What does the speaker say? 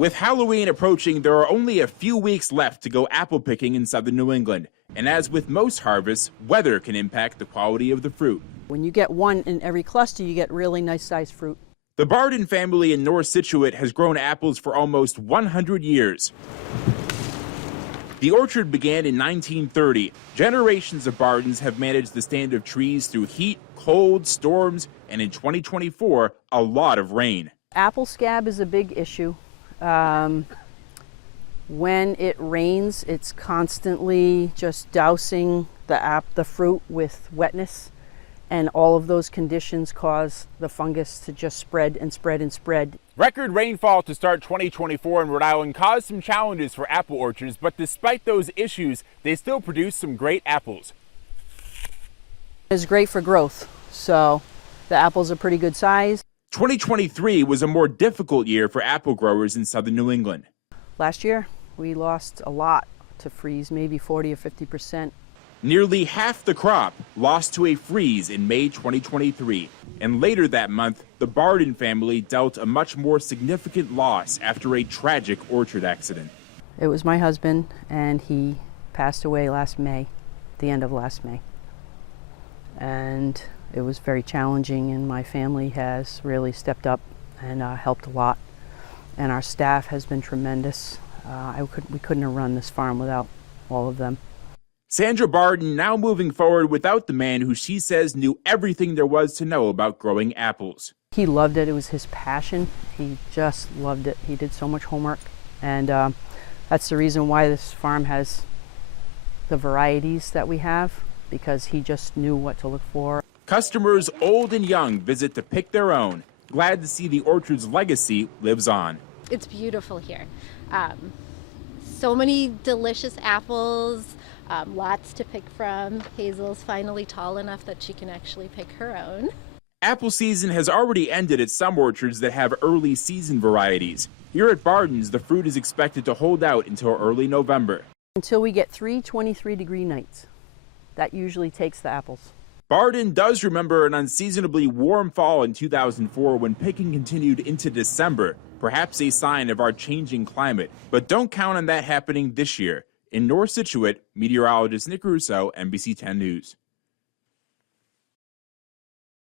With Halloween approaching, there are only a few weeks left to go apple picking in southern New England. And as with most harvests, weather can impact the quality of the fruit. When you get one in every cluster, you get really nice sized fruit. The Barden family in North Scituate has grown apples for almost 100 years. The orchard began in 1930. Generations of Bardens have managed the stand of trees through heat, cold, storms, and in 2024, a lot of rain. Apple scab is a big issue. When it rains, it's constantly just dousing the fruit with wetness, and all of those conditions cause the fungus to just spread and spread and spread. Record rainfall to start 2024 in Rhode Island caused some challenges for apple orchards, but despite those issues, they still produce some great apples. It's great for growth, so the apples are pretty good size. 2023 was a more difficult year for apple growers in southern New England. Last year, we lost a lot to freeze, maybe 40 or 50%. Nearly half the crop lost to a freeze in May 2023. And later that month, the Barden family dealt a much more significant loss after a tragic orchard accident. It was my husband, and he passed away last May, the end of last May. And it was very challenging, and my family has really stepped up and helped a lot. And our staff has been tremendous. We couldn't have run this farm without all of them. Sandra Barden now moving forward without the man who she says knew everything there was to know about growing apples. He loved it. It was his passion. He just loved it. He did so much homework. And that's the reason why this farm has the varieties that we have, because he just knew what to look for. Customers old and young visit to pick their own. Glad to see the orchard's legacy lives on. It's beautiful here. So many delicious apples, lots to pick from. Hazel's finally tall enough that she can actually pick her own. Apple season has already ended at some orchards that have early season varieties. Here at Barden's, the fruit is expected to hold out until early November. Until we get 3 23-degree nights. That usually takes the apples. Barden does remember an unseasonably warm fall in 2004 when picking continued into December, perhaps a sign of our changing climate. But don't count on that happening this year. In North Scituate, meteorologist Nick Russo, NBC 10 News.